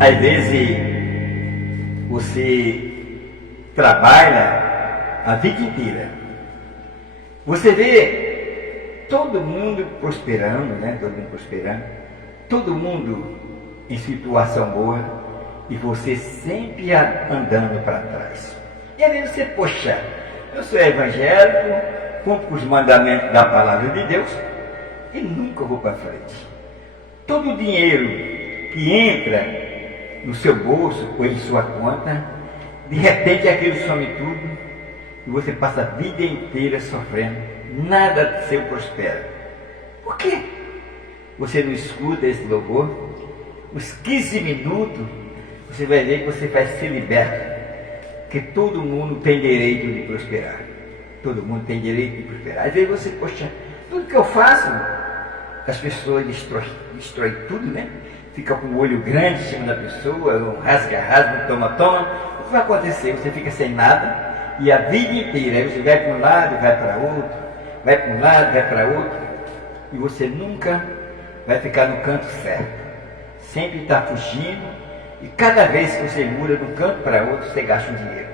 Às vezes você trabalha a vida inteira. Você vê todo mundo prosperando, né? Todo mundo prosperando, todo mundo em situação boa e você sempre andando para trás. E às vezes você, poxa, eu sou evangélico, cumpro os mandamentos da palavra de Deus e nunca vou para frente. Todo o dinheiro que entra no seu bolso ou em sua conta, de repente aquilo some tudo e você passa a vida inteira sofrendo, nada seu prospera. Por quê? Você não escuta esse louvor? Os 15 minutos você vai ver que você vai ser liberto, que todo mundo tem direito de prosperar, todo mundo tem direito de prosperar. Às vezes você, poxa, tudo que eu faço as pessoas destroem tudo, né? Fica com o olho grande em cima da pessoa, um rasga, toma. O que vai acontecer? Você fica sem nada e a vida inteira, aí você vai para um lado e vai para outro, vai para um lado e vai para outro, e você nunca vai ficar no canto certo. Sempre está fugindo e cada vez que você muda de um canto para outro, você gasta um dinheiro.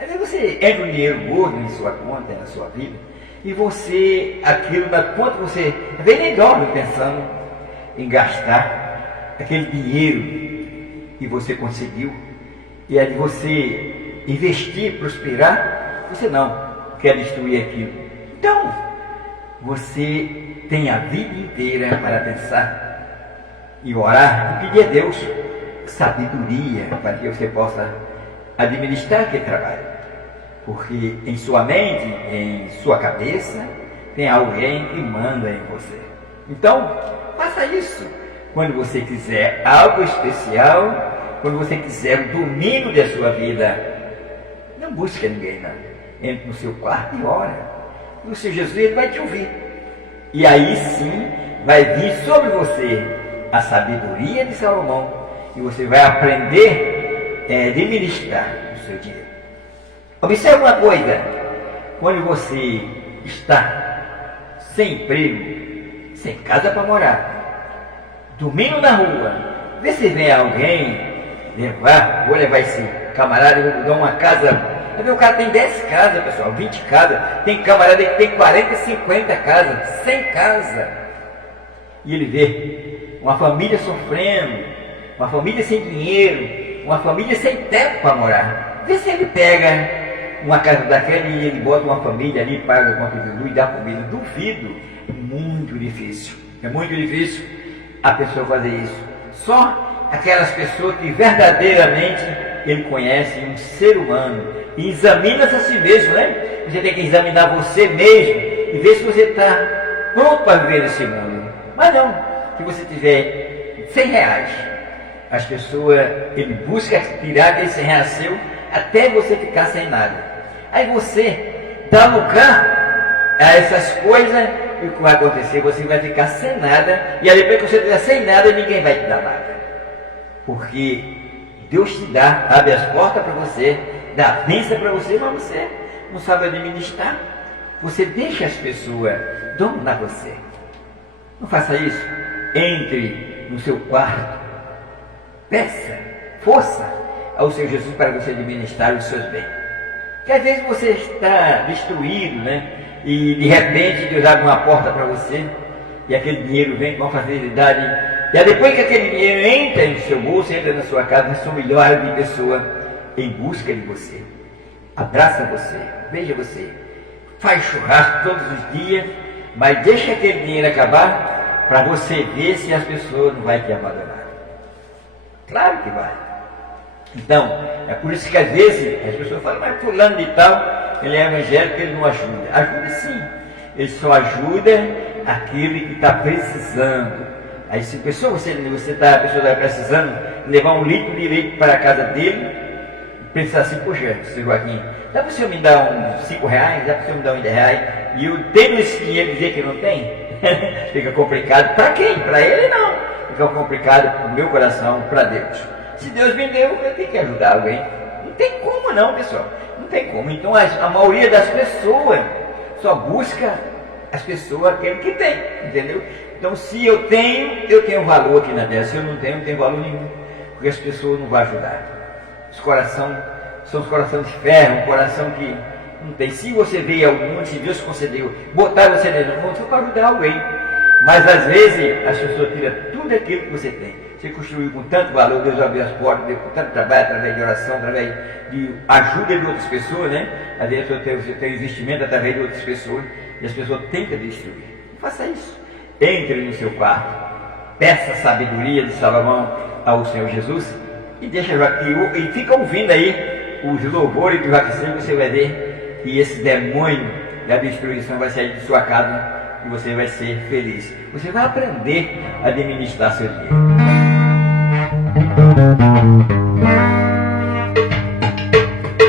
Às vezes você entra um dinheiro gordo em sua conta, na sua vida, e você, aquilo na conta, você vem nem dorme pensando em gastar aquele dinheiro que você conseguiu, e é de você investir, prosperar, você não quer destruir aquilo. Então, você tem a vida inteira para pensar e orar e pedir a Deus sabedoria para que você possa administrar aquele trabalho. Porque em sua mente, em sua cabeça, tem alguém que manda em você. Então, faça isso. Quando você quiser algo especial, quando você quiser o domínio da sua vida, não busque ninguém, não. Entre no seu quarto e ora. E o Senhor Jesus, Ele vai te ouvir. E aí sim, vai vir sobre você a sabedoria de Salomão. E você vai aprender a administrar o seu dinheiro. Observe uma coisa. Quando você está sem emprego, sem casa para morar, dormindo na rua, vê se vem alguém vou levar esse camarada, eu vou dar uma casa. Vai ver, o cara tem 10 casas, pessoal, 20 casas. Tem camarada que tem 40, 50 casas, 100 casas. E ele vê uma família sofrendo, uma família sem dinheiro, uma família sem teto para morar. Vê se ele pega uma casa daquela e ele bota uma família ali, paga a conta de luz e dá comida. Duvido. É muito difícil. É muito difícil a pessoa fazer isso. Só aquelas pessoas que verdadeiramente ele conhece um ser humano e examina-se a si mesmo, né? Você tem que examinar você mesmo e ver se você está pronto para viver nesse mundo. Mas não, se você tiver 100 reais, as pessoas, ele busca tirar aquele 100 reais seu até você ficar sem nada. Aí você dá lugar a essas coisas e o que vai acontecer? Você vai ficar sem nada, e aí depois que você estiver sem nada, ninguém vai te dar nada. Porque Deus te dá, abre as portas para você, dá a bênção para você, mas você não sabe administrar. Você deixa as pessoas dominar você. Não faça isso. Entre no seu quarto, peça força ao Senhor Jesus para você administrar os seus bens. Porque às vezes você está destruído, né? e de repente Deus abre uma porta para você e aquele dinheiro vem com uma facilidade. E aí depois que aquele dinheiro entra no seu bolso, entra na sua casa, são milhares de pessoas em busca de você. Abraça você, veja você, faz churrasco todos os dias, mas deixa aquele dinheiro acabar para você ver se as pessoas não vão te abandonar. Claro que vai. Então, é por isso que às vezes as pessoas falam, mas fulano de tal, ele é evangélico, ele não ajuda. Ajuda sim, ele só ajuda aquele que está precisando. Aí se a pessoa está precisando levar um litro de leite para a casa dele, pensar assim, poxa, seu Joaquim, dá para o senhor me dar uns 5 reais, dá para o senhor me dar uns 10 reais, e eu tendo esse dinheiro dizer que não tem? Fica complicado. Para quem? Para ele não. Fica complicado para o meu coração, para Deus. Se Deus me deu, eu tenho que ajudar alguém. Não tem como não, pessoal. Não tem como. Então a maioria das pessoas só busca as pessoas aquele que tem, entendeu? Então se eu tenho valor aqui na terra. Se eu não tenho valor nenhum. Porque as pessoas não vão ajudar. Os corações são os corações de ferro, um coração que não tem. Se você veio ao mundo, se Deus concedeu, botar você dentro do mundo, foi para ajudar alguém. Mas às vezes as pessoas tiram tudo aquilo que você tem. Você construiu com tanto valor, Deus abriu as portas, deu com tanto trabalho, através de oração, através de ajuda de outras pessoas, né? Às vezes você tem investimento através de outras pessoas e as pessoas tentam destruir. Não faça isso. Entre no seu quarto, peça a sabedoria de Salomão ao Senhor Jesus e deixa e fica ouvindo aí os louvores do Joaquim, você vai ver que esse demônio da destruição vai sair de sua casa e você vai ser feliz. Você vai aprender a administrar seu dinheiro.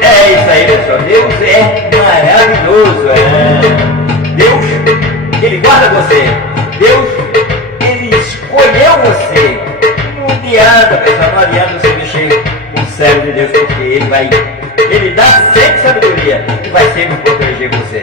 É isso aí, pessoal. Deus é maravilhoso. Deus, Ele guarda você. Deus, Ele escolheu você. Não adianta, pessoal, não adianta você mexer com o céu de Deus, porque Ele dá sempre sabedoria e vai sempre proteger você.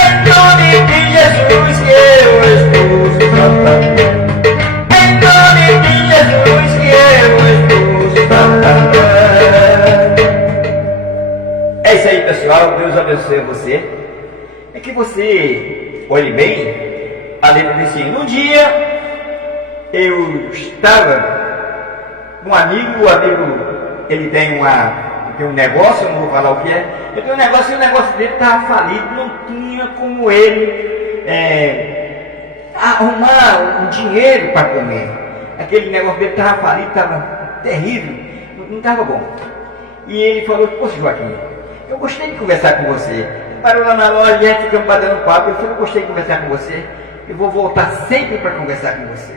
Em nome de Jesus que eu olhe bem, a letra diz assim: um dia eu estava com um amigo, o amigo ele tem um negócio, eu não vou falar o que é, ele tem um negócio e o negócio dele estava falido, não tinha como ele arrumar um dinheiro para comer. Aquele negócio dele estava falido, estava terrível, não estava bom. E ele falou: poxa, Joaquim, eu gostei de conversar com você. Parou lá na loja e a gente ficamos batendo papo. Ele falou: eu gostei de conversar com você, eu vou voltar sempre para conversar com você.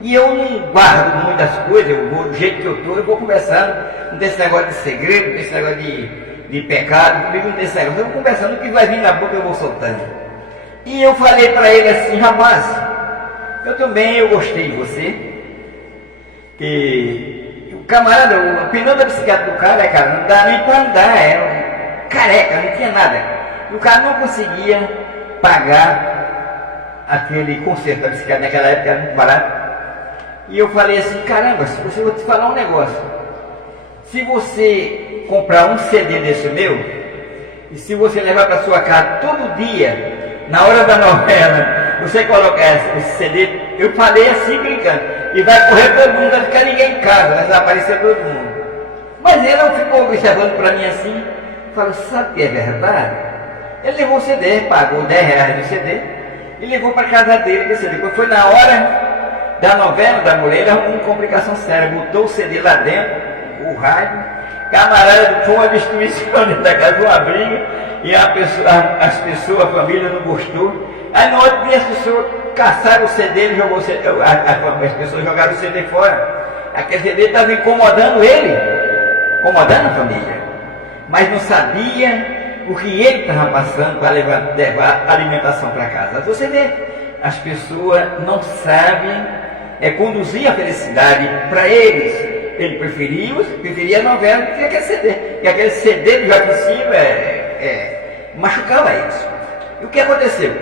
E eu não guardo muitas coisas, eu vou do jeito que eu estou, eu vou conversando. Não tem esse negócio de segredo, não tem esse negócio de pecado, comigo não tem esse negócio. Eu vou conversando, o que vai vir na boca eu vou soltando. E eu falei para ele assim: rapaz, eu gostei de você. E o camarada, o pneu da bicicleta do cara, não dá nem para andar, era um careca, não tinha nada. E o cara não conseguia pagar aquele conserto da bicicleta naquela época, era muito barato. E eu falei assim: caramba, se você, vou te falar um negócio. Se você comprar um CD desse meu, e se você levar para sua casa todo dia, na hora da novela, você colocar esse CD, eu falei assim brincando, e vai correr todo mundo, vai ficar ninguém em casa, vai desaparecer todo mundo. Mas ele não ficou observando para mim assim, falou: sabe que é verdade? Ele levou o CD, pagou R$10 no CD, e levou para casa dele esse CD. Quando foi na hora da novela da mulher, ele arrumou uma complicação séria, botou o CD lá dentro, o rádio, camarada, foi uma destruição dentro da casa, foi uma briga, e as pessoas, a família não gostou. Aí no outro dia as pessoas caçaram o CD, ele jogou o CD, as pessoas jogaram o CD fora. Aquele CD estava incomodando ele, incomodando a família, mas não sabia o que ele estava passando para levar alimentação para casa. Você vê, as pessoas não sabem conduzir a felicidade para eles. Ele preferia a novela do que aquele CD. E aquele CD do Joaquim Silva machucava eles. E o que aconteceu?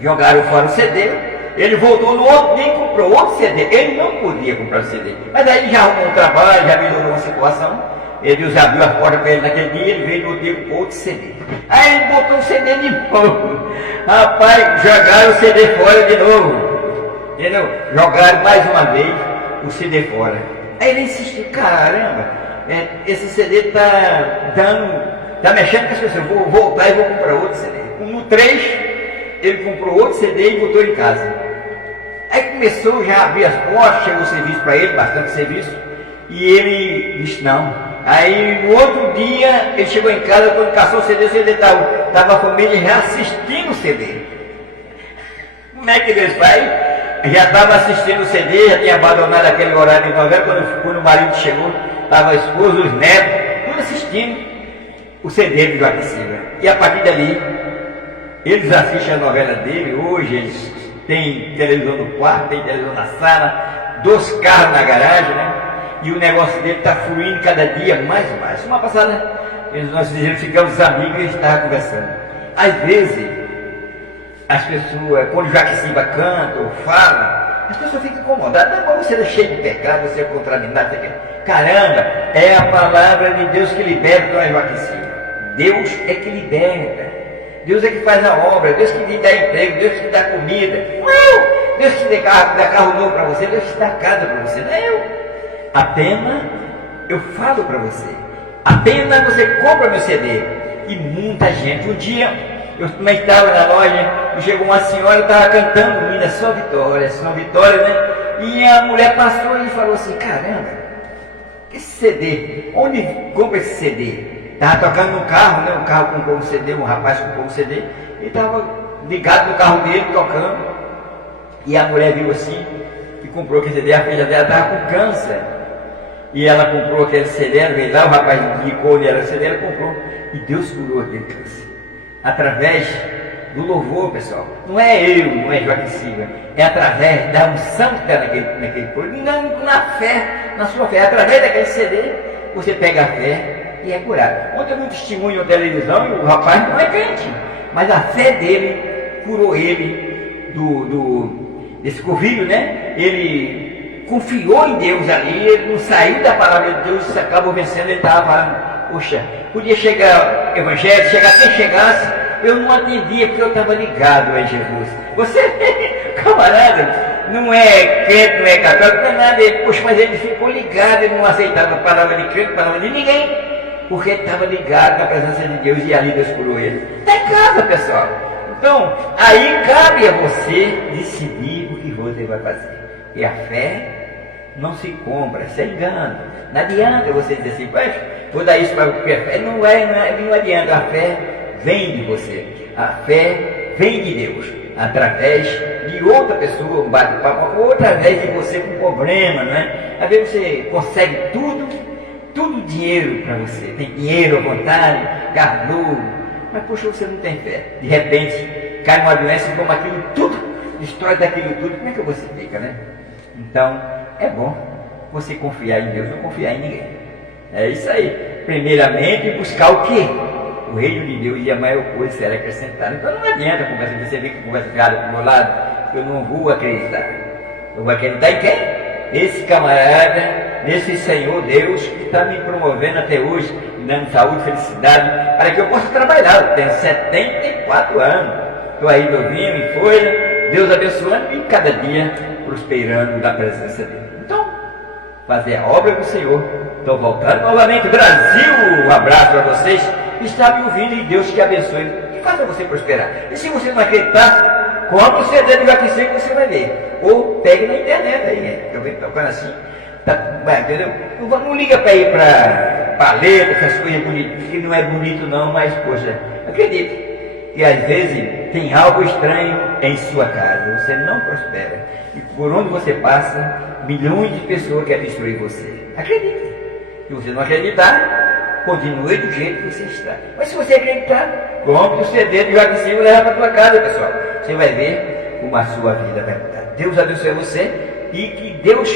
Jogaram fora o CD, ele voltou no outro dia e comprou outro CD. Ele não podia comprar o CD. Mas aí ele já arrumou um trabalho, já melhorou uma situação. Deus abriu a porta para ele naquele dia, ele veio no outro dia com outro CD. Aí ele botou o CD de novo. Rapaz, jogaram o CD fora de novo. Entendeu? Jogaram mais uma vez o CD fora. Aí ele insistiu: caramba, esse CD tá mexendo com as pessoas, vou voltar e vou comprar outro CD. No 3, ele comprou outro CD e botou em casa. Aí começou já a abrir as portas, chegou serviço para ele, bastante serviço, e ele disse não. Aí no outro dia ele chegou em casa, quando caçou o CD estava a família já assistindo o CD. Como é que Deus faz? Já estava assistindo o CD, já tinha abandonado aquele horário de novela, quando o marido chegou, estava a esposa, os netos, tudo assistindo o CD do Joaquim Silva. E a partir dali, eles assistem a novela dele. Hoje eles têm televisão no quarto, tem televisão na sala, 2 carros na garagem, né? E o negócio dele está fluindo cada dia mais e mais. Uma passada, nós ficamos amigos e a gente estava conversando. Às vezes, as pessoas, quando Joaquim Silva canta ou fala, as pessoas ficam incomodadas. Não, você é cheio de pecado, você é contaminado. Caramba, é a palavra de Deus que liberta, não é Joaquim Silva. Deus é que liberta. Deus é que faz a obra. Deus que te dá emprego, Deus que te dá comida. Não é eu. Deus que te dá carro novo para você, Deus que te dá casa para você. Não é eu. Apenas eu falo para você. Apenas você compra meu CD. E muita gente. Um dia eu também estava na loja e chegou uma senhora, estava cantando linda, só vitória, né? E a mulher passou e falou assim: caramba, esse CD, onde compra esse CD? Estava tocando no carro, né? O carro comprou um CD, um rapaz comprou um CD, e estava ligado no carro dele, tocando. E a mulher viu assim, e comprou aquele CD, a filha dela estava com câncer. E ela comprou aquele CD, ela veio lá, o rapaz indicou onde era o CD, ela comprou. E Deus curou aquele câncer. Através do louvor, pessoal. Não é eu, não é Joaquim Silva. É através da unção que está naquele povo. Na fé, na sua fé. Através daquele CD, você pega a fé e é curado. Ontem eu vi um testemunho na televisão e o rapaz não é crente. Mas a fé dele curou ele desse Covid, né? Ele confiou em Deus ali, ele não saiu da palavra de Deus, acabou vencendo, ele estava falando: puxa, podia chegar o evangelho, chegar quem chegasse, eu não atendia porque eu estava ligado a Jesus. Você, camarada, não é crente, não é católico, não é nada. Poxa, mas ele ficou ligado, ele não aceitava a palavra de crente, a palavra de ninguém, porque ele estava ligado na presença de Deus e ali Deus curou ele. Está em casa, pessoal. Então, aí cabe a você decidir o que você vai fazer. E a fé não se compra, isso é engano. Não adianta você dizer assim, vou dar isso para o que a fé. Não adianta, a fé vem de você. A fé vem de Deus, através de outra pessoa, um bate-papo, ou através de você com problema, não é? Às vezes você consegue tudo dinheiro para você, tem dinheiro à vontade, gastou, mas poxa, você não tem fé. De repente, cai uma doença e toma aquilo tudo, destrói daquilo tudo, como é que você fica, né? Então, é bom você confiar em Deus, não confiar em ninguém. É isso aí. Primeiramente, buscar o quê? O reino de Deus e a maior coisa será acrescentada. Então não adianta conversa, você vê que conversa fiada para o meu lado, eu não vou acreditar. Eu vou acreditar em quem? Esse camarada, nesse Senhor Deus que está me promovendo até hoje, me dando saúde e felicidade, para que eu possa trabalhar. Eu tenho 74 anos, estou aí novinho, em folha, Deus abençoando e cada dia prosperando na presença dele. Então, fazer a obra do Senhor. Estou voltando novamente. Brasil, um abraço para vocês que estão me ouvindo e Deus te abençoe e faça você prosperar. E se você não acreditar, compre o CD do Joaquim Seco que você vai ver. Ou pegue na internet aí, né? Eu venho tocando assim. Entendeu? Não liga para ir para paleta, essas coisas bonitas, que não é bonito não, mas, poxa, acredite. E às vezes tem algo estranho em sua casa, você não prospera. E por onde você passa, milhões de pessoas querem destruir você. Acredite. Se você não acreditar, continue do jeito que você está. Mas se você acreditar, compre o CD de Joaquim Silva e leva para a tua casa, pessoal. Você vai ver como a sua vida vai mudar. Deus abençoe você e que Deus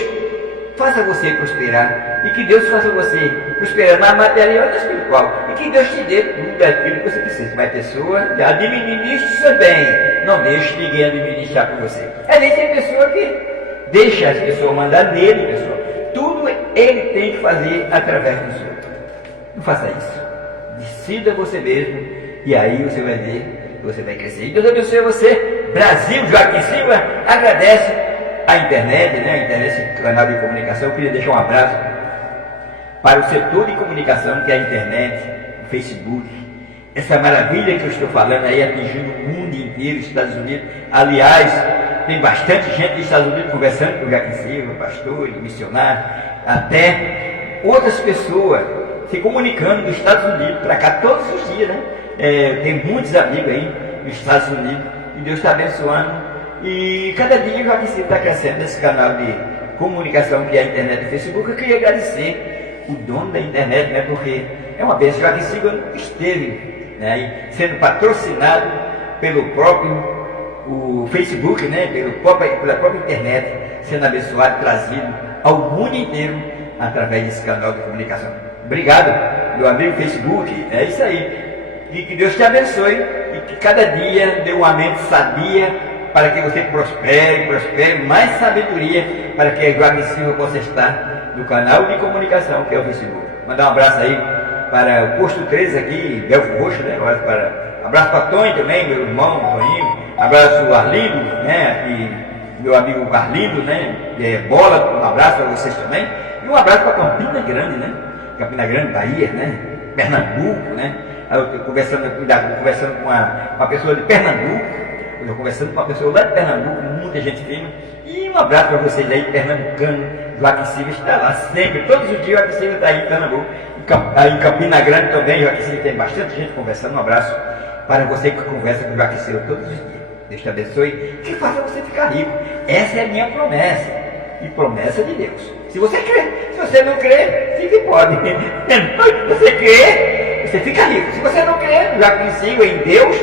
faça você prosperar. E que Deus faça você prosperar na material e na espiritual. E que Deus te dê tudo aquilo que você precisa. Mas pessoa, administre seu bem. Não deixe ninguém administrar por você. É nem tem pessoa que deixa as pessoas mandar nele, pessoal. Tudo ele tem que fazer através do Senhor. Não faça isso. Decida você mesmo e aí você vai ver que você vai crescer. E Deus abençoe você. Brasil, Joaquim Silva, agradece a internet, né? A internet, esse canal de comunicação. Eu queria deixar um abraço para o setor de comunicação, que é a internet, o Facebook. Essa maravilha que eu estou falando aí, atingindo o mundo inteiro, Estados Unidos. Aliás, tem bastante gente dos Estados Unidos conversando com o Joaquim Silva, pastor, missionário, até outras pessoas se comunicando dos Estados Unidos para cá todos os dias, né? Tem muitos amigos aí nos Estados Unidos e Deus está abençoando. E cada dia o Joaquim Silva está crescendo nesse canal de comunicação que é a internet do Facebook. Eu queria agradecer o dono da internet, né? Porque é uma bênção. O Joaquim Silva esteve, né, sendo patrocinado pelo próprio o Facebook, né, pela própria internet, sendo abençoado, trazido ao mundo inteiro através desse canal de comunicação. Obrigado, meu amigo Facebook, é isso aí. E que Deus te abençoe e que cada dia dê uma mente sabia para que você prospere, mais sabedoria para que a Joaquim Silva possa estar no canal de comunicação que é o Facebook. Mandar um abraço aí para o posto 13 aqui, Belfo Roxo, né? Abraço para Tonho também, meu irmão Toninho. Abraço ao Arlindo, né? E meu amigo Arlindo, né? Bola, um abraço para vocês também. E um abraço para Campina Grande, né? Campina Grande, Bahia, né? Pernambuco, né? Aí eu estou conversando com uma pessoa de Pernambuco. Eu estou conversando com uma pessoa lá de Pernambuco, muita gente fina. E um abraço para vocês aí, pernambucano. Joaquim Silva está lá sempre, todos os dias o Joaquim Silva está aí em Pernambuco. Aí em Campina Grande também, Joaquim Silva tem bastante gente conversando. Um abraço para você que conversa com o Joaquim Silva todos os dias. Deus te abençoe, que faça você ficar rico. Essa é a minha promessa, e promessa de Deus. Se você crê, se você não crê, fique pobre. Se você crê, você fica rico. Se você não crê, Joaquim Silva em Deus,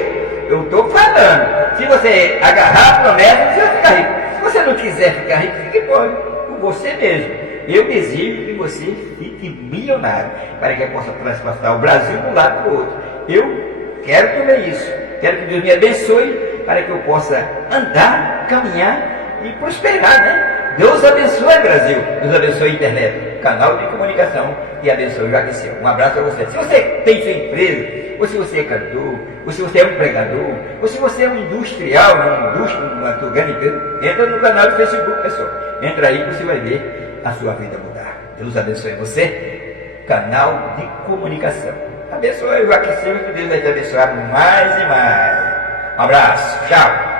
eu estou falando. Se você agarrar a promessa, você vai ficar rico. Se você não quiser ficar rico, fique pobre, por você mesmo. Eu desejo que você fique milionário, para que eu possa transportar o Brasil de um lado para o outro. Eu quero também isso. Quero que Deus me abençoe, para que eu possa andar, caminhar e prosperar, né? Deus abençoe Brasil, Deus abençoe a internet, canal de comunicação e abençoe o Joaquim Silva. Um abraço para você. Se você tem sua empresa, ou se você é cantor, ou se você é um pregador, ou se você é um industrial, uma grande empresa, entra no canal do Facebook, pessoal. Entra aí que você vai ver a sua vida mudar. Deus abençoe você. Canal de comunicação. Abençoe o Joaquim Silva, que Deus vai te abençoar mais e mais. Um abraço. Tchau.